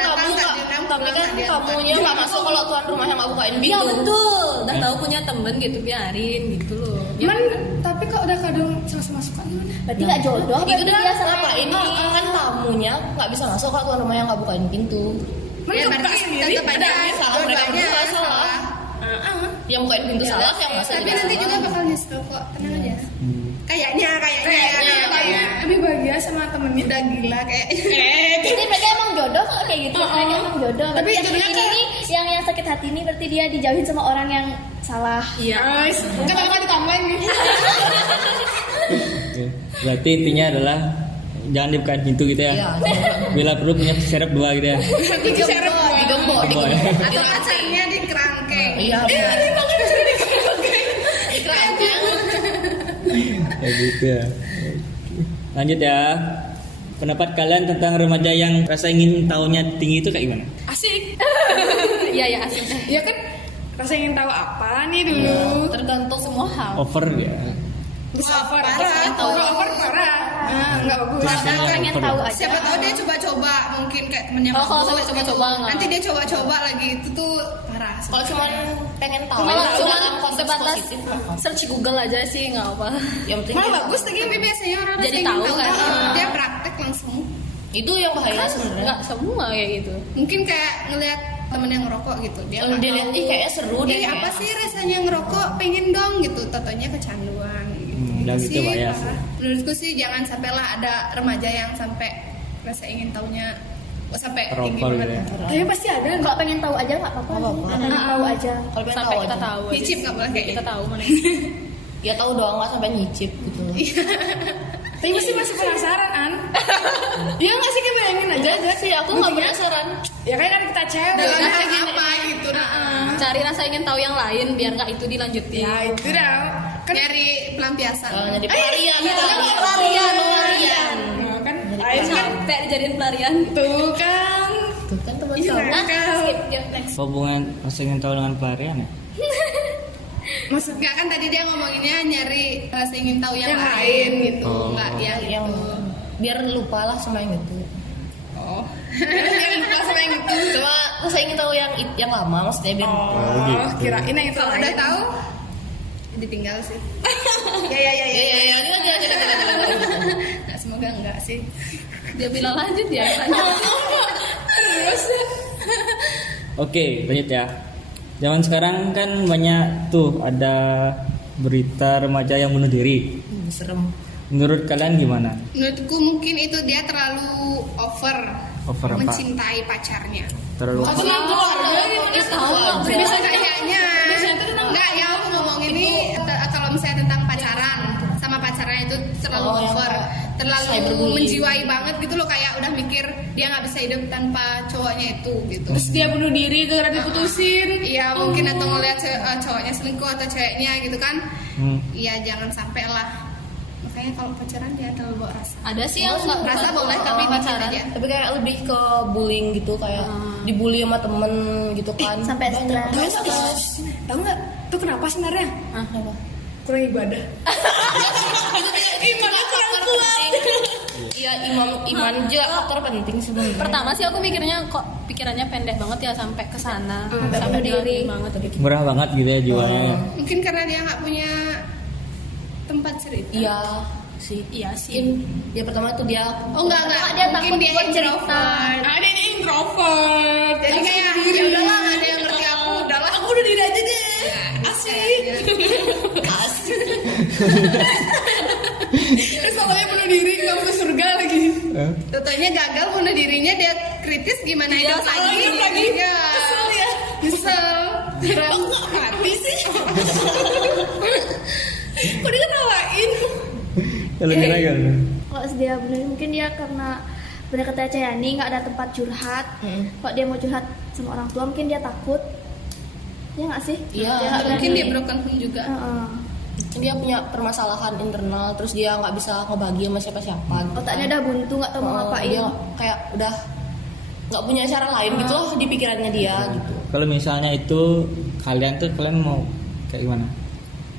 kamunya nggak masuk kalau tuan rumahnya nggak bukain pintu. Iya betul. Udah tahu punya temen gitu, biarin gitu loh. Cuman tapi kalau udah kadung sama-sama suka gimana? Berarti nggak jodoh. Itu berarti dia dia salah Pak ini kan tamunya nggak bisa masuk kalau tuan rumahnya nggak bukain pintu. Ya berarti sendiri. tetap aja salah, mereka dua-duanya berdua salah. Yang bukain pintu salah, yang masuk Tapi juga nanti salah. juga bakal nyesel kok, tenang aja. Hmm. Kayaknya. Lebih bahagia sama temennya. Udah gila kayak. Jadi mereka emang jodoh kok kayak gitu. Mereka emang jodoh. Tapi Tapi yang jodohnya ini nih, yang sakit hati ini berarti dia dijauhin sama orang yang salah. Iya. Guys, kenapa ditambahin nih? Oke. Berarti intinya adalah jangan dibukain pintu gitu ya. Iya, Bila perlu punya serep dua gitu ya. digembok. Atau pacarnya di kerangkeng. Iya, benar. Di kerangkeng. Kayak gitu ya. Lanjut ya. Pendapat kalian tentang remaja yang rasa ingin tahunya tinggi itu kayak gimana? Asik. Iya ya asik. Ya kan rasa ingin tahu apa nih dulu. Tergantung semua hal. Over ya. Bisa over. parah. Over parah. Nah, enggak bagus. Kadang pengen Over. tahu aja. Siapa tahu dia coba-coba mungkin kayak temennya Oh, kalau bagus, sampai coba-coba gitu. nggak. Nanti dia coba-coba lagi itu tuh parah. Kalau cuma pengen tahu Malah dalam cuma konteks sebatas positif. search Google aja sih nggak apa. Yang penting Malah bagus lagi, tapi biasanya orang Jadi rasa ingin tahu kan. dia praktek langsung. itu yang bahaya sebenarnya. Nggak semua kayak gitu. Mungkin kayak ngelihat temen yang ngerokok gitu, dia Kalau nggak dia lihat tahu. ih kayaknya seru deh. Ih, apa sih rasanya ngerokok, pengen dong gitu, totonya kecanduan gitu. udah gitu bahaya sih. parah. Menurutku sih jangan sampailah ada remaja yang sampai rasa ingin tahunya sampai tinggi Terokol banget. gitu ya. Tapi pasti ada. Kalau pengen tahu aja nggak apa-apa. Nggak apa-apa. Pengen tahu aja. Kalau pengen Sampai tahu kita aja. tahu aja Nyicip sih. nggak boleh kayak Kita gitu. tahu mana. Ya tahu doang nggak sampai nyicip gitu. Tapi pasti masih penasaran An. Iya nggak sih, kayak bayangin aja aja. sih aku nggak penasaran. Ya kan kita cewek. Dalamnya kan? apa gitu. Cari rasa ingin tahu yang lain biar nggak itu dilanjutin. Ya itu dah. Kan Nyari pelampiasan. Jadi pelarian, iya, pelarian. nah, kan ayo kan Sampai dijadiin pelarian. tuh kan. Tuh kan teman Iya, kamu. kan. Hubungan rasa ingin tahu dengan pelarian ya? Maksud Enggak kan tadi dia ngomonginnya nyari rasa ingin tahu yang Yang lain lain. gitu. Oh. Enggak yang Yang itu. biar lupa lah sama yang itu. Oh. yang lupa sama yang itu. Cuma saya ingin tahu yang lama maksudnya biar Oh, gitu. kirain yang itu Kalau udah lain. tahu ditinggal sih. ya ini aja Nah, semoga enggak sih. Dia bilang lanjut ya. Tanya. Oke, lanjut ya. Zaman sekarang kan banyak tuh ada berita remaja yang bunuh diri. serem. Menurut kalian gimana? Menurutku mungkin itu dia terlalu over Over apa? mencintai pacarnya. Terlalu Aku dia tahu Bisa kayaknya. Enggak ya aku ngomong ini kalau misalnya tentang pacaran sama pacarnya itu terlalu Oh, yang over, kayak terlalu cyberbullying. menjiwai banget gitu loh, kayak udah mikir dia nggak bisa hidup tanpa cowoknya itu gitu. Terus dia bunuh diri gara diputusin. Iya mungkin atau ngeliat cowoknya selingkuh atau ceweknya gitu kan. Iya jangan sampai lah. Makanya kalau pacaran dia terlalu bawa rasa. Ada sih yang nggak Rasa boleh tapi dikit pacaran. aja. Tapi kayak lebih ke bullying gitu, kayak dibully sama temen gitu kan. sampai Banyak. stres. Tahu nggak? Tuh kenapa sebenarnya? Apa? Kurang ibadah. Imannya kurang kuat. Iya, iman juga faktor penting sebenarnya. Pertama sih aku mikirnya kok pikirannya pendek banget ya sampai ke sana, sampai bunuh diri. diri banget. murah banget gitu ya jiwanya. Mungkin karena dia nggak punya tempat cerita. Iya sih. Iya sih. Ya pertama tuh dia Oh enggak, Dia mungkin takut dia buat cerita. introvert. Ada ini introvert. Jadi kayak ya udahlah nggak ada yang ngerti aku, udahlah. Aku udah diri aja deh. Asik. Terus soalnya bunuh diri nggak masuk surga lagi. Tentunya gagal bunuh dirinya, dia kritis gimana hidup lagi. hidup lagi. Iya. Kesel ya. Kesel. Kok nggak mati sih? Kok dia ketawain? Kalau Mira gimana? Kalau dia bener mungkin dia karena bener kata Cayani nggak ada tempat curhat. Kalau dia mau curhat sama orang tua mungkin dia takut. Ya nggak sih? Iya, Dia nggak Mungkin berani. dia broken home juga. Heeh. dia punya permasalahan internal, terus dia nggak bisa ngebagi sama siapa-siapa. Gitu. Otaknya udah buntu nggak tahu mau ngapain. Dia kayak udah nggak punya cara lain gitu loh di pikirannya dia gitu. Kalau misalnya itu kalian mau kayak gimana?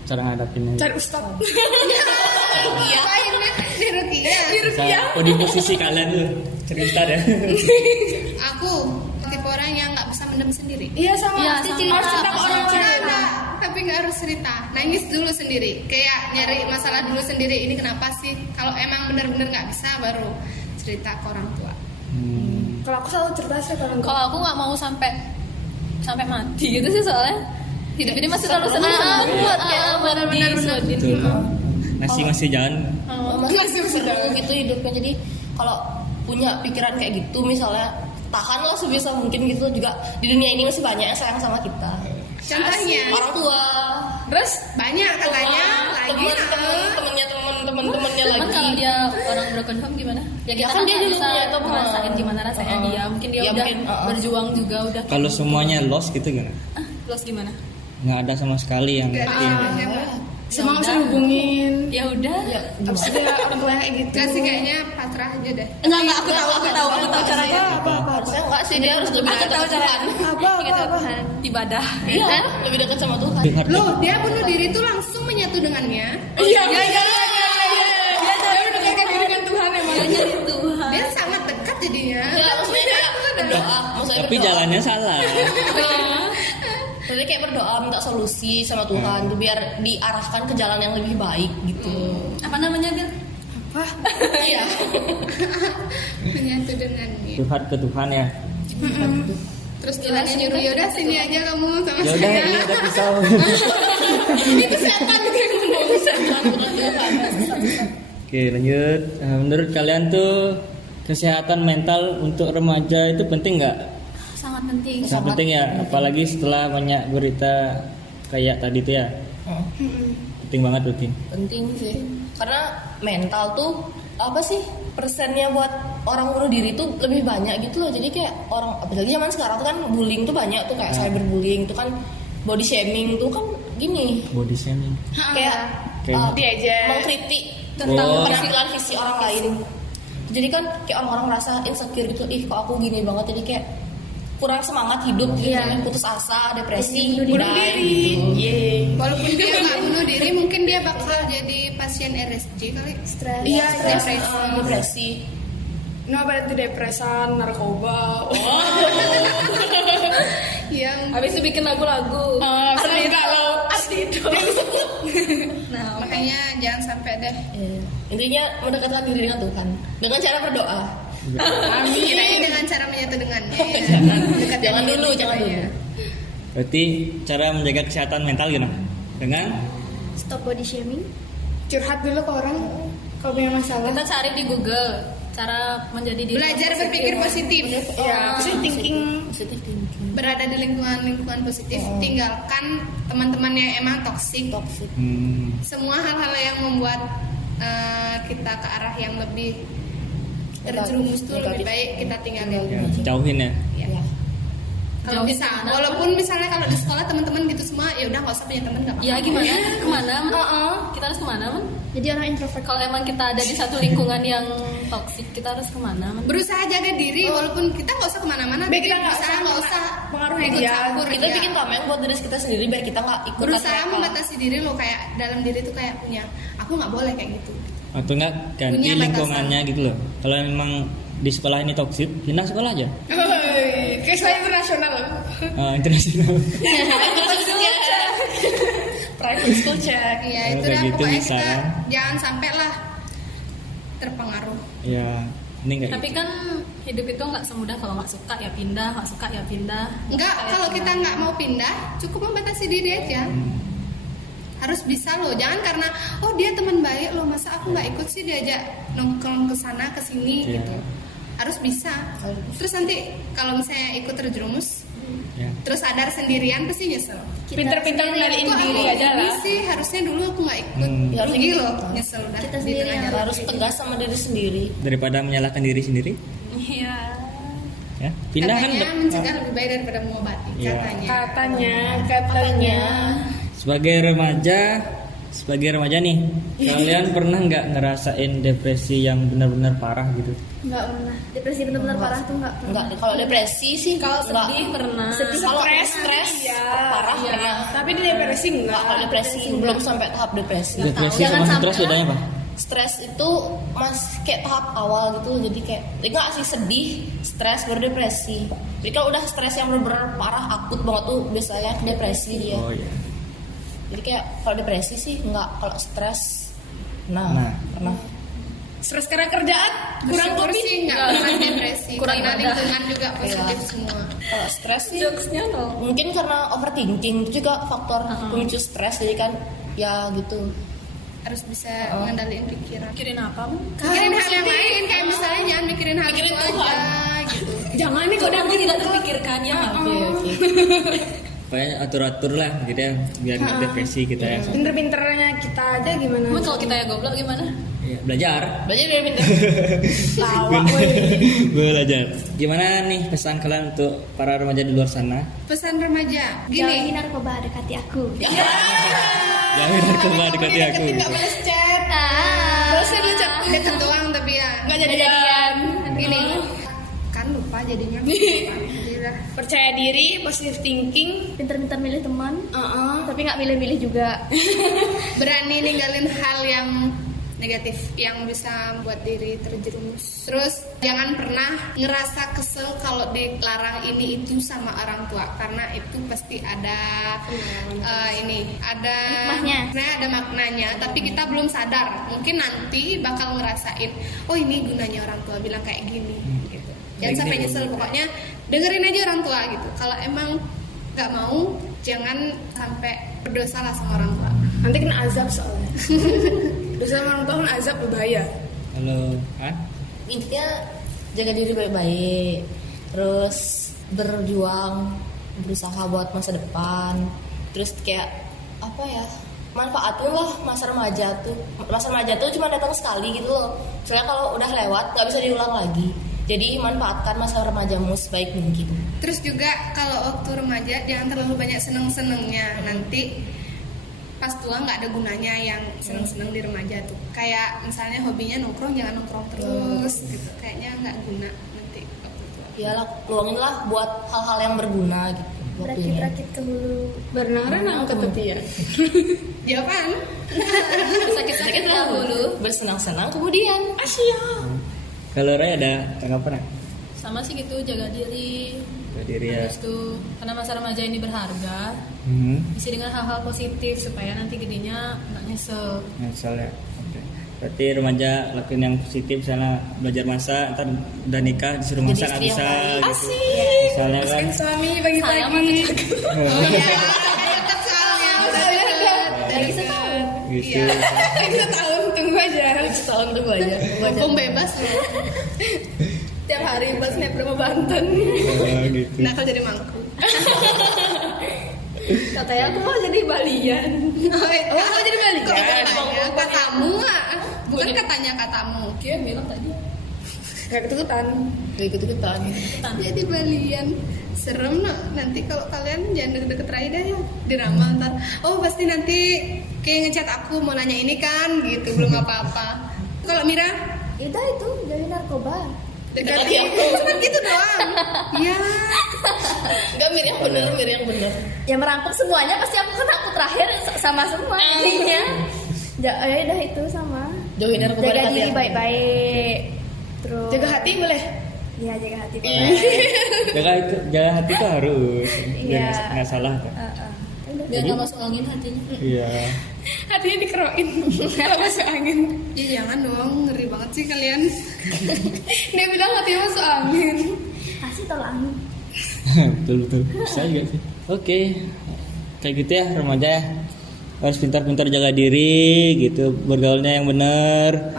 Cara ngadapinnya? Cari ustad. Iya. Di Rukia. Oh, di posisi kalian tuh cerita ya. Aku tipe orang yang nggak bisa mendem sendiri. Iya sama. Iya, Harus sama. cerita ke orang lain. Ada, tapi nggak harus cerita. Nangis dulu sendiri. Kayak nyari masalah dulu sendiri. Ini kenapa sih? Kalau emang bener-bener nggak bisa, baru cerita ke orang tua. Kalau aku selalu cerita sih kalau enggak. Kalau aku nggak mau sampai mati gitu sih soalnya. Hidup ini masih terlalu senang buat kayak benar-benar Betul. Masih jalan. Masih seru gitu hidupnya. Jadi kalau punya pikiran kayak gitu misalnya, tahanlah sebisa mungkin gitu. Juga di dunia ini masih banyak yang sayang sama kita. Contohnya, Orang tua, Terus banyak katanya lagi. temennya temennya Cuman lagi. kalau dia orang broken home gimana? Ya kita Ya kan kan dia nggak juga bisa punya teman. ngerasain gimana rasanya dia. Mungkin dia Ya, udah mungkin, berjuang juga udah. Kalau semuanya lost gitu gimana? Plus gimana? Nggak ada sama sekali yang ngerti. semua nggak usah hubungin. Ya udah. Abis itu ya orang tua kayak gitu. Kasih kayaknya pasrah aja deh. Enggak aku tahu caranya. Harusnya enggak sih, dia harus lebih dekat sama Tuhan. Apa? Ibadah. Iya, lebih dekat sama Tuhan. Curhat Loh, dia bunuh diri tuh langsung menyatu dengannya. Iya. Dia mendekatkan diri dengan Tuhan emang. Nyari Tuhan. Dia sangat dekat jadinya. Ya, maksudnya kayak berdoa, maksudnya tapi berdoa. jalannya salah. Maksudnya kayak berdoa minta solusi sama Tuhan tuh biar diarahkan ke jalan yang lebih baik gitu. Apa namanya, Bil? Iya. Menyatu dengannya. Curhat ke Tuhan ya. Terus Tuhannya nyuruh, yaudah sini aja kamu sama Ya udah, saya. ini udah pisau. Itu setan itu yang ngomong setan bukan Tuhan. Oke, lanjut. Menurut kalian tuh kesehatan mental untuk remaja itu penting nggak? Sangat penting. Sangat penting ya, apalagi setelah banyak berita kayak tadi tuh ya. Penting banget berarti. Penting sih, karena mental tuh apa sih persennya buat orang bunuh diri tuh lebih banyak gitu loh. Jadi kayak orang, apalagi zaman sekarang tuh kan bullying tuh banyak tuh, kayak cyberbullying tuh kan, body shaming tuh kan gini, Body shaming. kayak Kayak- diajak. mengkritik tentang Oh. penampilan visi orang lain. Jadi kan kayak orang-orang merasa insecure gitu, ih kok aku gini banget, jadi kayak kurang semangat hidup gitu, putus asa, depresi, Bunuh diri. Walaupun dia nggak bunuh diri, mungkin dia bakal jadi pasien RSJ kali. Stres. Iya, Depresi. depresi. Nah, berarti depresan, narkoba. Yang Habis itu bikin lagu-lagu. Arti kalau arti itu. Nah, makanya jangan sampai deh. Iya. Intinya mendekatkan diri dengan Tuhan dengan cara berdoa. Kirain dengan cara menyatu dengannya. Jangan dulu, jangan dulu. Berarti cara menjaga kesehatan mental gimana? Dengan Stop body shaming. Curhat dulu ke orang kalau punya masalah. kita cari di Google cara menjadi diri Belajar berpikir positif. Ya, positive thinking. Positive thinking. Berada di lingkungan positif. Tinggalkan teman-teman yang emang toksik. Toxic. Semua hal-hal yang membuat kita ke arah yang lebih terjerumus tuh lebih baik kita tinggalin. ya, jauhin ya. Ya. Kalau Jauhin bisa, kemana? walaupun misalnya kalau di sekolah teman-teman gitu semua, ya udah nggak usah punya teman nggak apa-apa. Ya gimana? Kemana? Kita harus kemana, Man? Jadi orang introvert. Kalau emang kita ada di satu lingkungan yang toksik, kita harus kemana, Man? Berusaha jaga diri, walaupun kita nggak usah kemana-mana. Biar tapi kita nggak berusaha usah nggak usah pengaruhi ikut dia. campur. Kita ya. bikin tameng buat diri kita sendiri biar kita nggak ikut Berusaha mereka. membatasi diri lo, kayak dalam diri tuh kayak punya, aku nggak boleh kayak gitu. Atau enggak ganti Punya batasan. lingkungannya gitu loh. Kalau memang di sekolah ini toksik, pindah sekolah aja. Kayak saya internasional. Internasional. Private school check. Iya Oh, itu kayak dah gitu pokoknya bisa, kita kan? jangan sampai lah terpengaruh. Ya, ini enggak. Tapi kan hidup itu nggak semudah kalau nggak suka ya pindah, nggak suka ya pindah. Enggak, kalau kita nggak mau pindah, cukup membatasi diri aja. Harus bisa loh, jangan karena oh dia teman baik loh, masa aku nggak ikut sih diajak nongkrong ke sana ke sini Iya. gitu. Harus bisa. Terus nanti kalau misalnya ikut terjerumus, Ya. terus sadar sendirian pasti nyesel. Pinter-pinter mengendaliin Kok diri aku aja ini lah. sih harusnya dulu aku nggak ikut. Ya, harusnya Rugi gitu. loh, nyesel udah Kita di sendiri tengah yang jalan. Harus tegas sama diri sendiri. Daripada menyalahkan diri sendiri, Iya. ya. Pindah kan. Katanya mencegah lebih baik daripada mengobati. Iya. Katanya. Sebagai remaja nih, kalian pernah nggak ngerasain depresi yang benar-benar parah gitu? Enggak pernah. Depresi benar-benar parah tuh enggak pernah. Enggak, kalau depresi sih Kalau enggak. sedih pernah. Kalau Stres, stres iya. parah pernah. Tapi di depresi Enggak, enggak. kalau depresi belum sampai tahap depresi. Depresi Jangan sama sampai stres bedanya apa? Stres itu kayak tahap awal gitu, jadi kayak enggak sih sedih, stres baru depresi. Jadi kalau udah stres yang benar-benar parah akut banget tuh biasanya depresi dia. Oh iya. Jadi kayak kalau depresi sih enggak, kalau stres Nah. pernah. Stres karena kerjaan kurang Bersyukur kopi. sih nggak pernah depresi. Kurang Karena ibadah. lingkungan juga positif Iya. semua. Kalau stres sih Jokesnya loh. mungkin karena overthinking itu juga faktor pemicu stres, jadi kan ya gitu. Harus bisa mengendalikan pikiran. Mikirin apa, Man? Mikirin hal yang lain, kayak misalnya jangan mikirin hal Mikirin itu Tuhan. aja gitu. Jangan nih kok Nanti tidak terpikirkan ya. Oke. Pokoknya atur-atur lah gitu ya, biar nggak depresi kita ya. Pinter-pinternya kita aja gimana? Cuman kalau kita ya goblok gimana? Ya, belajar. Belajar dari pintar. Lawak weh. Belajar. Gimana nih pesan kalian untuk para remaja di luar sana? Pesan remaja, Jauhi gini. narkoba, dekati aku. Jangan narkoba dekati aku. Deketin nggak balas chat. Balasnya dia chat. Deket doang tapi ya. Nggak jadian. Gini. Kan lupa jadinya. Jadilah. Percaya diri, positive thinking. Pinter-pinter milih teman, Uh-uh. tapi nggak milih-milih juga. Berani ninggalin hal yang negatif yang bisa membuat diri terjerumus. Terus jangan pernah ngerasa kesel kalau dilarang ini itu sama orang tua, karena itu pasti ada ada Hikmahnya. sebenarnya ada maknanya, tapi kita belum sadar. Mungkin nanti bakal ngerasain, oh ini gunanya orang tua bilang kayak gini gitu. Jangan sampai nyesel, pokoknya dengerin aja orang tua gitu. Kalau emang nggak mau, jangan sampai berdosa lah sama orang tua. Nanti kena azab soalnya. Dosa sama orang tua kan azab berbahaya. Halo, kan? Intinya jaga diri baik-baik, terus berjuang, berusaha buat masa depan, terus kayak apa ya, manfaatin lah masa remaja tuh cuma datang sekali gitu loh, soalnya kalau udah lewat nggak bisa diulang lagi, jadi manfaatkan masa remajamu sebaik mungkin. Terus juga kalau waktu remaja jangan terlalu banyak seneng-senengnya, nanti pas tua nggak ada gunanya yang seneng-seneng di remaja tuh. Kayak misalnya hobinya nongkrong, jangan nongkrong terus gitu, kayaknya nggak guna nanti waktu tua. Iyalah, luangin lah buat hal-hal yang berguna gitu. waktunya. Rakit-rakit ke hulu. Berenang-renang ke tepian. Jawaban. Sakit-sakit dahulu, bersenang-senang kemudian. Kalau Ray ada tanggapan nggak? Sama sih gitu, jaga diri. Jaga diri ya. Terus tuh, karena masa remaja ini berharga, isi dengan hal-hal positif supaya nanti gedenya nggak nyesel. Misalnya, oke. Berarti remaja lakuin yang positif, misalnya belajar masak, ntar udah nikah disuruh Jadi masak nggak istri yang bisa. baik. Gitu. Misalnya kan. Suami Saya pagi-pagi. mah Oh iya, dekat soalnya. Dari setahun. Gitu. Setahun tunggu aja. Setahun tunggu aja. Hukum bebas loh. Tiap hari buat snapgram Banten. Oh, gitu. Nah kalau jadi mangku. Katanya aku mau jadi Balian. Oh, mau jadi Balian? Kok katanya katamu ah? Bukan katanya katamu. Dia bilang tadi. Gak ketutupan. Ikut-ikutan. Jadi Balian serem no. Nanti kalau kalian jangan deket-deket Rai dah ya, diramal ntar. Oh pasti nanti kayak ngechat aku mau nanya ini kan, gitu belum apa-apa. Kalau Mira Udah itu dari narkoba. dekati aku, cuma gitu doang. Iya. Enggak, Mir yang bener. Ya merangkum semuanya pasti aku terakhir sama semua intinya. Ya udah itu sama. Jauhin narkoba Jaga dekat diri ya. baik-baik. Terus Jaga hati boleh? Iya, jaga hati baik. Jaga hati itu harus. Iya. Nggak salah kan? Biar nggak masuk angin hatinya. Iya. Hatinya dikerokin. Kalau masuk angin. Ya jangan dong, ngeri banget sih kalian. Dia bilang hatinya masuk angin. Kasih tolong angin. Betul. Bisa juga sih. Oke. Kayak gitu ya remaja ya. Harus pintar-pintar jaga diri gitu, bergaulnya yang benar,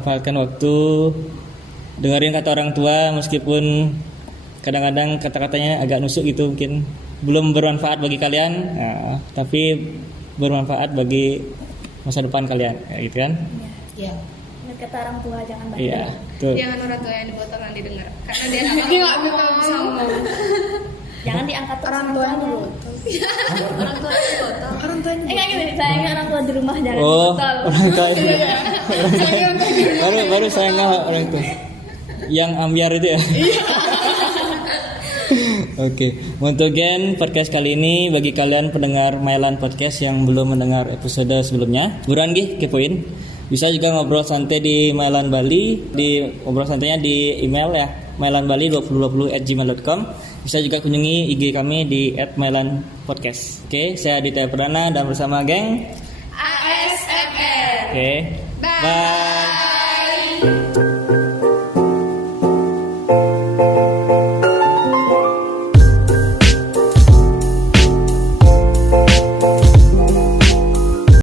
manfaatkan waktu, dengerin kata orang tua meskipun kadang-kadang kata-katanya agak nusuk gitu, mungkin belum bermanfaat bagi kalian, tapi bermanfaat bagi masa depan kalian, kayak gitu kan? Iya. Ingat kata orang tua jangan baik. Iya, tuh. Jangan orang tua yang dibotol nanti dengar, karena dia nggak Dia tahu nggak bisa ngomong. Jangan diangkat Orang tuanya. Orang tua di botol. Orang tuanya. Enggak gitu, sayangnya orang tua di rumah jangan di Oh, botol. orang tua itu. baru saya nggak orang itu. Yang ambiar itu ya. Oke, untuk Gen podcast kali ini bagi kalian pendengar Mailan Podcast yang belum mendengar episode sebelumnya, buruan gih kepoin. Bisa juga ngobrol santai di Mailan Bali, di ngobrol santainya di email ya, mailanbali2020@gmail.com. Bisa juga kunjungi IG kami di @mailanpodcast. Oke, saya Aditya Perdana dan bersama geng ASMR. Oke. Bye. Bye.